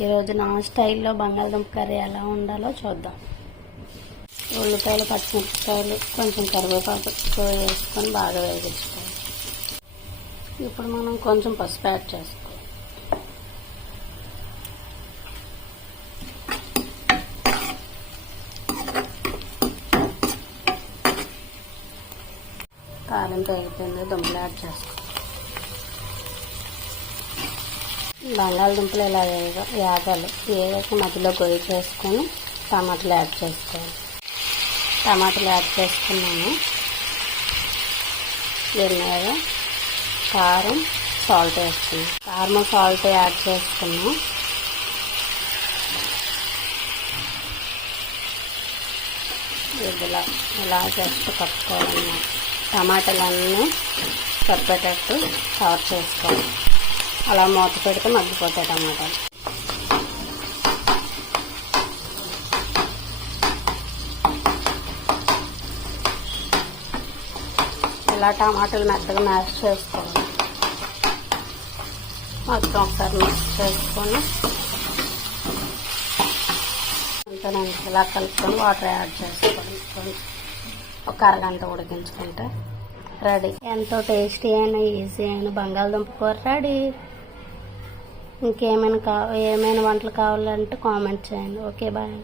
ఈరోజు నా స్టైల్లో బంగాళదుంప కర్రీ ఎలా ఉండాలో చూద్దాం. ఉల్లిపాయలు, పచ్చిమిరపకాయలు, కొంచెం కరివేపాకు వేసుకొని బాగా వేగించుకోవాలి. ఇప్పుడు మనం కొంచెం పసుపు యాడ్ చేసుకోవాలి. కారం తగ్గిపోయింది, దుంపలు యాడ్ చేసుకోవాలి. బంగాళదుంపలు ఇలా వేగాలి. వేగాక మధ్యలో గొయ్యి చేసుకొని టమాటాలు యాడ్ చేసుకోవాలి. టమాటాలు యాడ్ చేసుకున్నాము. దీని మీద కారం, సాల్ట్ వేసుకున్నాం. కారం, సాల్ట్ యాడ్ చేసుకున్నాం. ఇలా జస్ట్ కప్పుకోవాలన్నమాట. టమాటాలన్నీ కప్పేటట్టు కవర్ చేసుకోవాలి. అలా మూత పెడితే మగ్గిపోతాయి టమాటాలు. ఇలా టమాటాలు మెత్తగా మ్యాష్ చేసుకోవాలి. మొత్తం ఒకసారి మిక్స్ చేసుకొని అంతేనండి. ఇలా కలుపుకొని వాటర్ యాడ్ చేసుకోవాలి. ఒక అరగంట ఉడికించుకుంటే రెడీ. ఎంతో టేస్టీ అయిన ఈజీ అయిన బంగాళదుంప కూర రెడీ. ఏమైనా వంటలు కావాలంటే కామెంట్ చేయండి. Okay, bye.